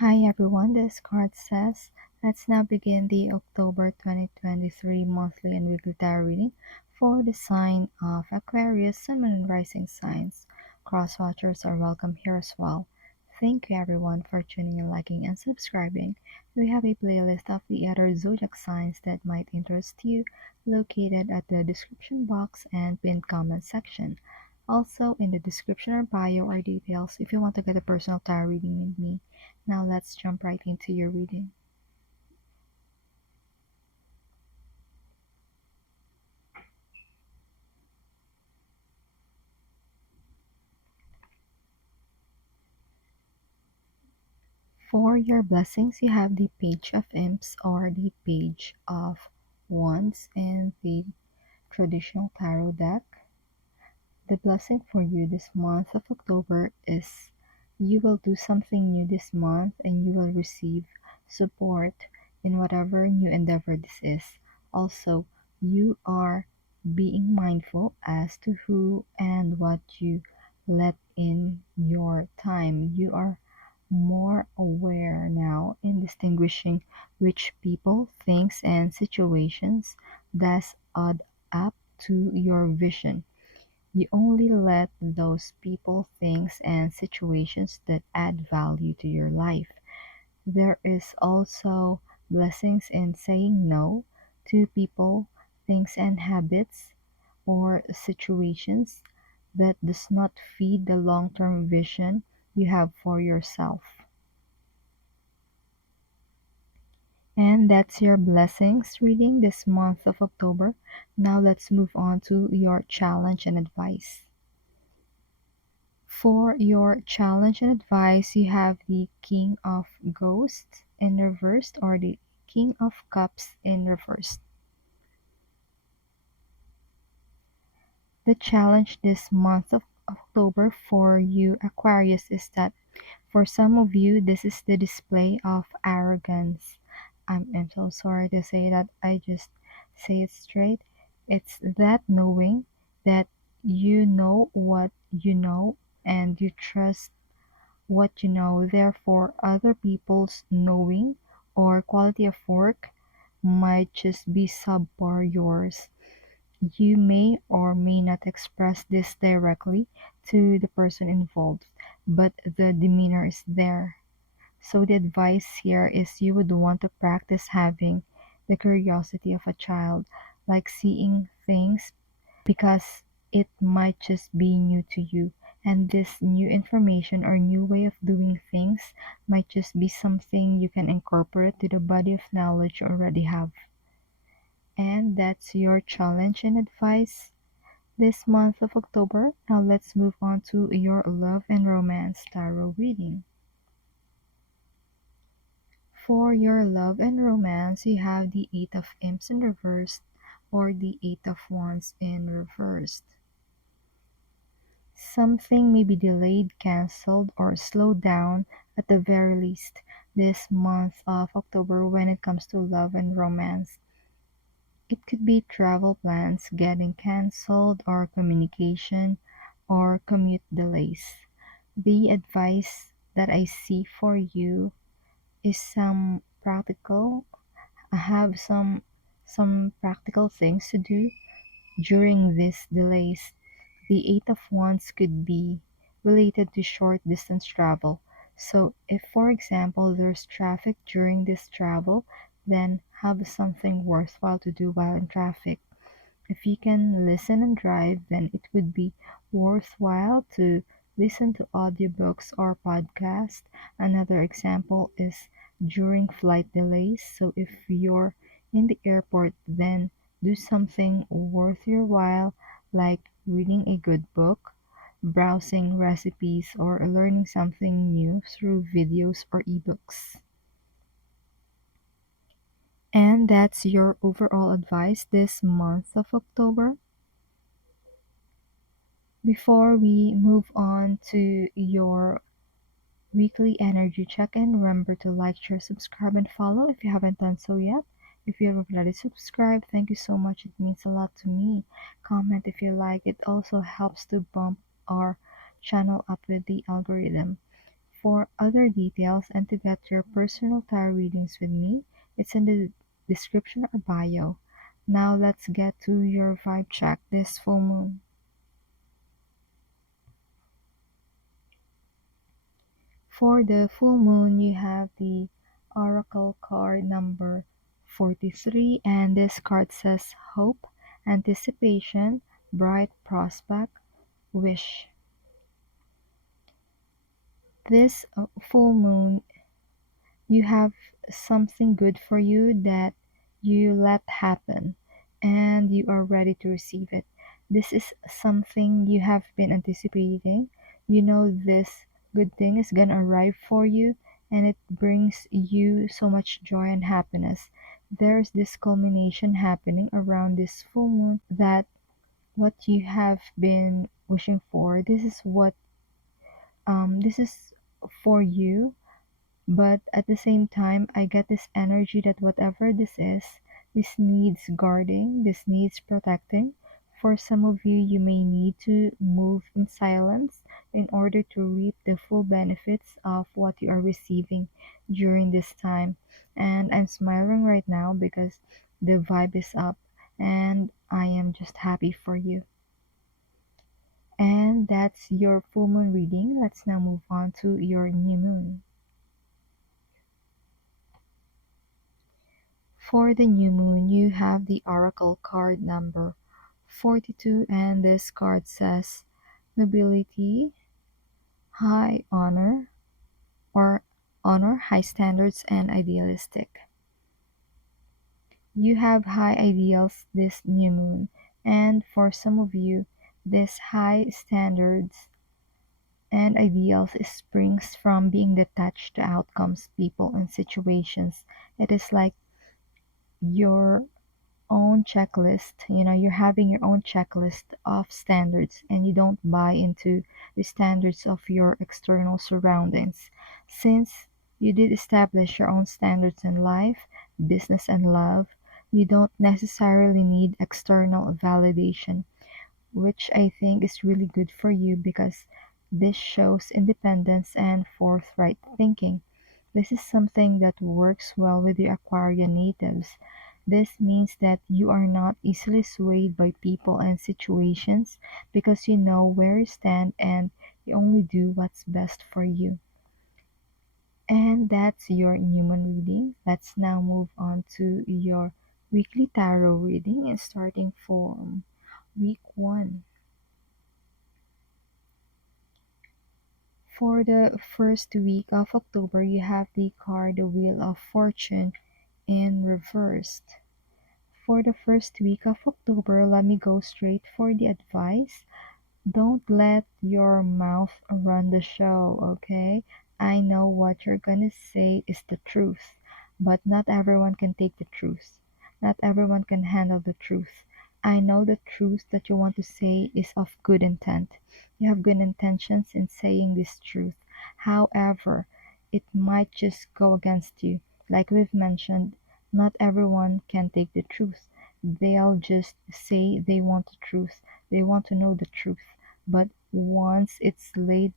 Hi everyone, this card says, let's now begin the October 2023 monthly and weekly tarot reading for the sign of Aquarius, Sun, Moon, and Rising signs. Cross watchers are welcome here as well. Thank you everyone for tuning in, liking, and subscribing. We have a playlist of the other zodiac signs that might interest you located at the description box and pinned comment section. Also, in the description or bio are details if you want to get a personal tarot reading with me. Now let's jump right into your reading. For your blessings, you have the Page of Imps or the Page of Wands in the traditional tarot deck. The blessing for you this month of October is you will do something new this month and you will receive support in whatever new endeavor this is. Also, you are being mindful as to who and what you let in your time. You are more aware now in distinguishing which people, things, and situations does add up to your vision. You only let those people, things, and situations that add value to your life. There is also blessings in saying no to people, things, and habits or situations that does not feed the long-term vision you have for yourself. And that's your blessings reading this month of October. Now let's move on to your challenge and advice. For your challenge and advice, you have the King of Ghosts in reversed or the King of Cups in reversed. The challenge this month of October for you Aquarius is that for some of you this is the display of arrogance. I'm so sorry to say that, I just say it straight. It's that knowing that you know what you know and you trust what you know. Therefore, other people's knowing or quality of work might just be subpar yours. You may or may not express this directly to the person involved, but the demeanor is there. So the advice here is you would want to practice having the curiosity of a child, like seeing things because it might just be new to you. And this new information or new way of doing things might just be something you can incorporate to the body of knowledge you already have. And that's your challenge and advice this month of October. Now let's move on to your love and romance tarot reading. For your love and romance, you have the Eight of Imps in reversed or the Eight of Wands in reversed. Something may be delayed, cancelled, or slowed down at the very least this month of October when it comes to love and romance. It could be travel plans getting cancelled or communication or commute delays. The advice that I see for you is some practical I have some practical things to do during these delays. The Eight of Wands could be related to short distance travel. So if for example there's traffic during this travel, then have something worthwhile to do while in traffic. If you can listen and drive, then it would be worthwhile to listen to audiobooks or podcasts. Another example is during flight delays. So if you're in the airport, then do something worth your while, like reading a good book, browsing recipes, or learning something new through videos or ebooks. And that's your overall advice this month of October. Before we move on to your weekly energy check-in, remember to like, share, subscribe, and follow if you haven't done so yet. If you have already subscribed, thank you so much. It means a lot to me. Comment if you like. It also helps to bump our channel up with the algorithm. For other details and to get your personal tarot readings with me, it's in the description or bio. Now let's get to your vibe check this full moon. For the full moon, you have the oracle card number 43, and this card says hope, anticipation, bright prospect, wish. This full moon, you have something good for you that you let happen and you are ready to receive it. This is something you have been anticipating. You know this good thing is gonna arrive for you and it brings you so much joy and happiness. There's this culmination happening around this full moon that what you have been wishing for, this is for you, but at the same time, I get this energy that whatever this is, this needs guarding, this needs protecting. For some of you, you may need to move in silence in order to reap the full benefits of what you are receiving during this time. And I'm smiling right now because the vibe is up and I am just happy for you. And that's your full moon reading. Let's now move on to your new moon. For the new moon, you have the oracle card number 42, and this card says nobility, high honor, or honor, high standards, and idealistic. You have high ideals this new moon, and for some of you, this high standards and ideals springs from being detached to outcomes, people, and situations. It is like your own checklist. You're having your own checklist of standards and you don't buy into the standards of your external surroundings. Since you did establish your own standards in life, business, and love, you don't necessarily need external validation, which I think is really good for you because this shows independence and forthright thinking. This is something that works well with the Aquarian natives. This means that you are not easily swayed by people and situations because you know where you stand and you only do what's best for you. And that's your Newman reading. Let's now move on to your weekly tarot reading and starting from week 1. For the first week of October, you have the card the Wheel of Fortune in reversed. For the first week of October, let me go straight for the advice. Don't let your mouth run the show, okay? I know what you're gonna say is the truth, but not everyone can take the truth. Not everyone can handle the truth. I know the truth that you want to say is of good intent. You have good intentions in saying this truth. However, it might just go against you. Like we've mentioned, not everyone can take the truth. They'll just say they want the truth. They want to know the truth. But once it's laid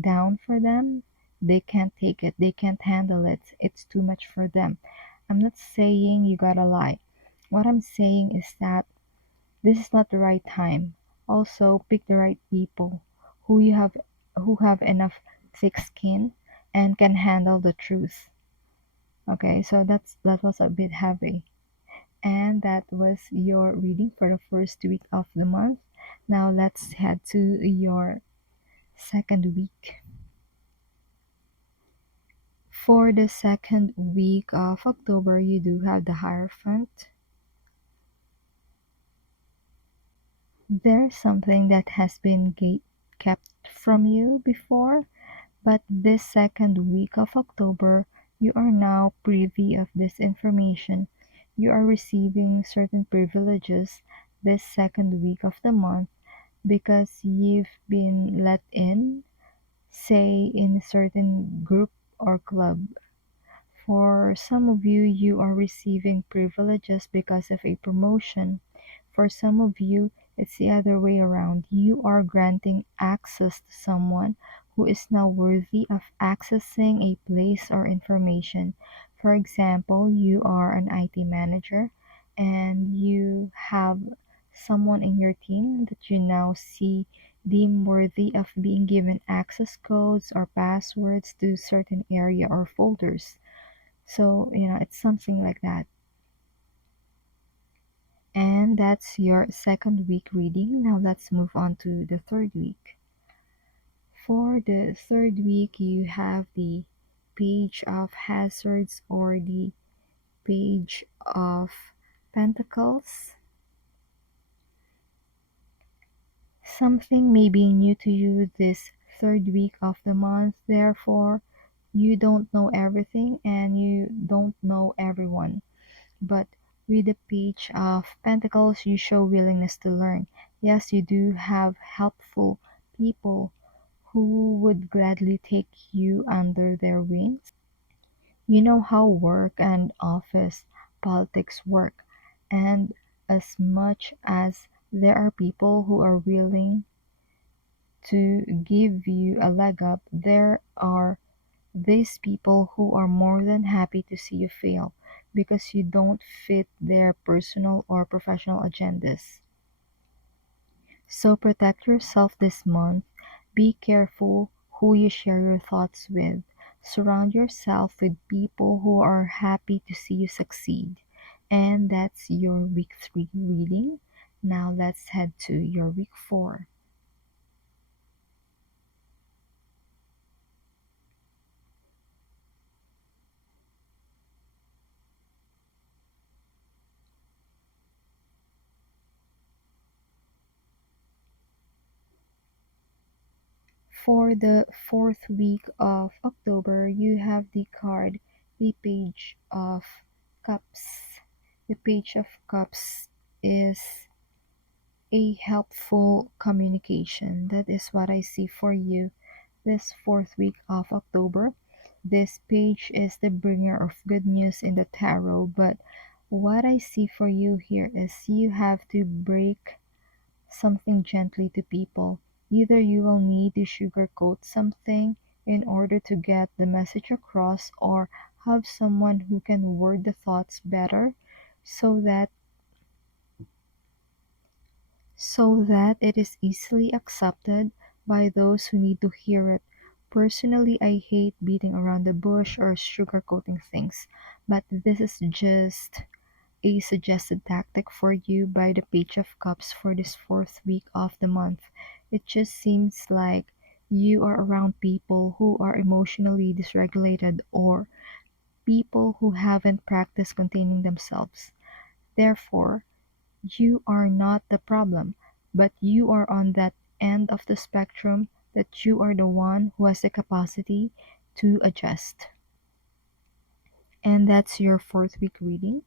down for them, they can't take it. They can't handle it. It's too much for them. I'm not saying you gotta lie. What I'm saying is that this is not the right time. Also, pick the right people who have enough thick skin and can handle the truth. Okay, so that was a bit heavy. And that was your reading for the first week of the month. Now let's head to your second week. For the second week of October, you do have the Hierophant. There's something that has been kept from you before, but this second week of October, you are now privy of this information. You are receiving certain privileges this second week of the month because you've been let in, say, in a certain group or club. For some of you, you are receiving privileges because of a promotion. For some of you, it's the other way around. You are granting access to someone who is now worthy of accessing a place or information. For example, you are an IT manager and you have someone in your team that you now see deem worthy of being given access codes or passwords to certain area or folders. So, it's something like that. And that's your second week reading. Now let's move on to the third week. For the third week, you have the Page of Hazards or the Page of Pentacles. Something may be new to you this third week of the month, therefore, you don't know everything and you don't know everyone. But with the Page of Pentacles, you show willingness to learn. Yes, you do have helpful people who would gladly take you under their wings. You know how work and office politics work, and as much as there are people who are willing to give you a leg up, there are these people who are more than happy to see you fail because you don't fit their personal or professional agendas. So protect yourself this month. Be careful who you share your thoughts with. Surround yourself with people who are happy to see you succeed. And that's your week 3 reading. Now let's head to your week 4. For the fourth week of October, you have the card, the Page of Cups. The Page of Cups is a helpful communication. That is what I see for you this fourth week of October. This page is the bringer of good news in the tarot, but what I see for you here is you have to break something gently to people. Either you will need to sugarcoat something in order to get the message across, or have someone who can word the thoughts better so that it is easily accepted by those who need to hear it. Personally, I hate beating around the bush or sugarcoating things, but this is just a suggested tactic for you by the Page of Cups for this fourth week of the month. It just seems like you are around people who are emotionally dysregulated or people who haven't practiced containing themselves. Therefore, you are not the problem, but you are on that end of the spectrum that you are the one who has the capacity to adjust. And that's your fourth week reading.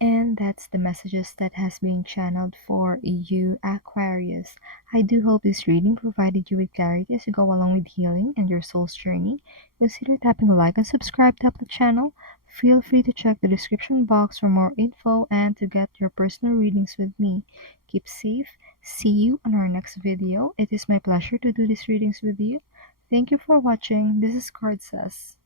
And that's the messages that has been channeled for you, Aquarius. I do hope this reading provided you with clarity as you go along with healing and your soul's journey. Consider tapping like and subscribe to the channel. Feel free to check the description box for more info and to get your personal readings with me. Keep safe. See you on our next video. It is my pleasure to do these readings with you. Thank you for watching. This is Card Says.